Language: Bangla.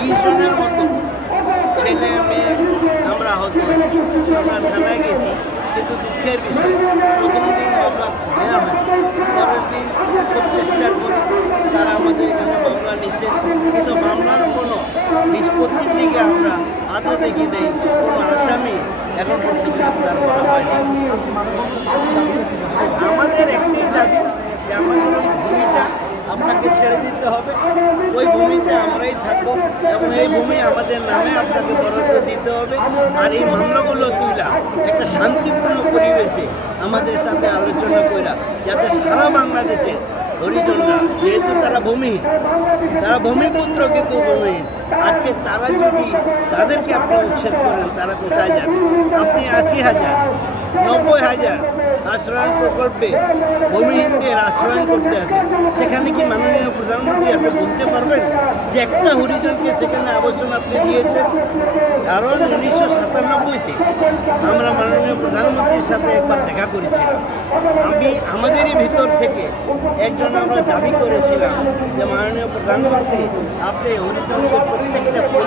বিশ জনের মতো ছেলে, মেয়ে আমরা হয়েছি। আমরা থানায় গেছি, কিন্তু দুঃখের বিষয়, প্রথম দিন মামলা নেওয়া হয়, পরের দিন খুব চেষ্টা করি তারা আমাদের এখানে মামলা নিচ্ছে কিন্তু মামলার কোনো নিষ্পত্তির দিকে আমরা আদৌ দেখি নেই, কোনো আসামি এখন পর্যন্ত গ্রেপ্তার করা হয়নি। আমাদের একটাই দাবি যে আমাদের ওই ভূমিটা আপনাকে ছেড়ে দিতে হবে ওই ভূমিতে আমরাই থাকব এবং এই ভূমি আমাদের নামে আপনাকে বরাদ্দ দিতে হবে। আর এই মামলাগুলো তুইলা একটা শান্তিপূর্ণ পরিবেশে আমাদের সাথে আলোচনা কইরা, যাতে সারা বাংলাদেশে হরিজনরা যেহেতু তারা ভূমিহীন তারা ভূমিপুত্র কিন্তু ভূমিহীন আজকে তারা যদি তাদেরকে আপনি উচ্ছেদ করেন, তারা কোথায় যাবে? আপনি আশি হাজার, নব্বই হাজার আশ্রয়ণ প্রকল্পে ভূমিহীনদের আশ্রয়ণ করতে আছে। সেখানে কি মাননীয় প্রধানমন্ত্রী আপনি বলতে পারবেন যে একটা হরিজনকে সেখানে আবাসন আপনি দিয়েছেন? কারণ উনিশশো সাতানব্বইতে আমরা মাননীয় প্রধানমন্ত্রীর সাথে একবার দেখা করেছিলাম। আমি, আমাদেরই ভিতর থেকে একজন আমরা দাবি করেছিলাম যে মাননীয় প্রধানমন্ত্রী, আপনি হরিজনকে প্রত্যেকটা